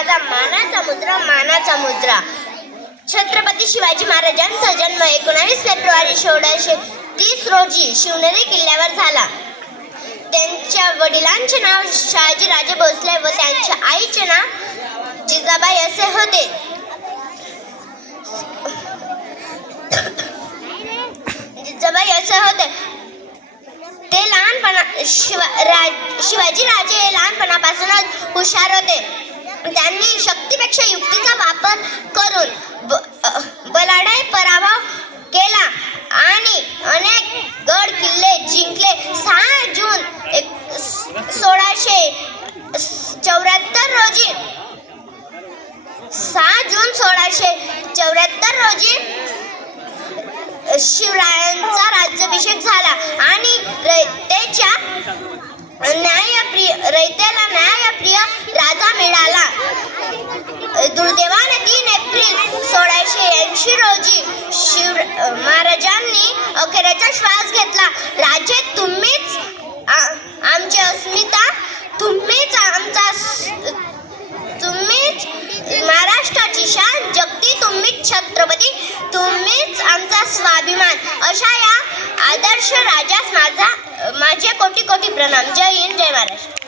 माझा मानाचा मुद्रा मानाचा मुद्रा. छत्रपती शिवाजी महाराजांचा जन्म एकोणावीस फेब्रुवारी सोळाशे तीस रोजी शिवनेरी किल्ल्यावर झाला. त्यांच्या वडिलांचे नाव शहाजी राजे भोसले व त्यांच्या आईचे नाव जिजाबाई असे होते. जिजाबाई असे होते. ते लहानपणा शिवा राज शिवाजी राजे लहानपणापासूनच हुशार होते. त्यांनी शक्तीपेक्षा युक्तीचा वापर करून ब, अ, बलाढ्य पराभव केला आणि अनेक गड किल्ले जिंकले. सहा जून एक सोळाशे चौऱ्याहत्तर रोजी सहा जून सोळाशे चौऱ्याहत्तर रोजी शिवरायांचा राज्याभिषेक झाला आणि रयतेच्या न्यायप्रिय रयतेला न्याय दुर्दैवाने तीन एप्रिल सोळाशे ऐंशी रोजी शिव महाराजांनी अखेराचा श्वास घेतला. राजे तुम्हीच आ- आमची अस्मिता तुम्हीच आमचा तुम्हीच महाराष्ट्राची शान जगती तुम्हीच छत्रपती तुम्हीच आमचा स्वाभिमान. अशा या आदर्श राजास माझा माझे कोटी कोटी प्रणाम. जय हिंद जय महाराष्ट्र.